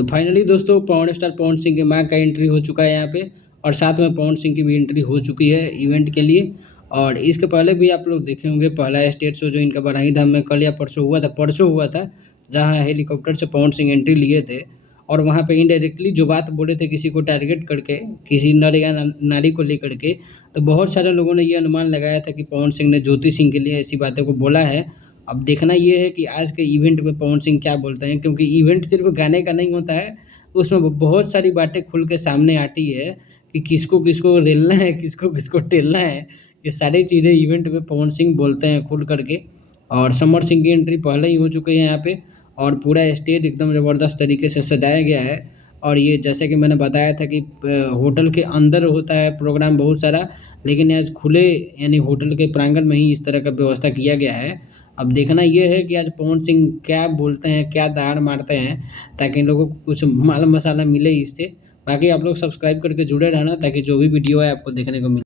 तो फाइनली दोस्तों पवन स्टार पवन सिंह के माँ का एंट्री हो चुका है यहाँ पे और साथ में पवन सिंह की भी एंट्री हो चुकी है इवेंट के लिए। और इसके पहले भी आप लोग देखे होंगे पहला स्टेज शो जो इनका बरही धाम में कल या परसों हुआ था जहाँ हेलीकॉप्टर से पवन सिंह एंट्री लिए थे। और वहाँ पे इनडायरेक्टली जो बात बोले थे किसी को टारगेट करके, किसी नर या नारी को लेकर के, तो बहुत सारे लोगों ने ये अनुमान लगाया था कि पवन सिंह ने ज्योति सिंह के लिए ऐसी बातों को बोला है। अब देखना ये है कि आज के इवेंट में पवन सिंह क्या बोलते हैं, क्योंकि इवेंट सिर्फ गाने का नहीं होता है, उसमें बहुत सारी बातें खुल के सामने आती है कि किसको किसको रेलना है, किसको किसको टेलना है। ये सारी चीज़ें इवेंट में पवन सिंह बोलते हैं खुल करके। और समर सिंह की एंट्री पहले ही हो चुकी है यहाँ पे और पूरा स्टेज एकदम ज़बरदस्त तरीके से सजाया गया है। और ये जैसे कि मैंने बताया था कि होटल के अंदर होता है प्रोग्राम बहुत सारा, लेकिन आज खुले यानी होटल के प्रांगण में ही इस तरह का व्यवस्था किया गया है। अब देखना ये है कि आज पवन सिंह क्या बोलते हैं, क्या दाड़ मारते हैं, ताकि इन लोगों को कुछ माल मसाला मिले इससे। बाकी आप लोग सब्सक्राइब करके जुड़े रहना ताकि जो भी वीडियो है आपको देखने को मिले।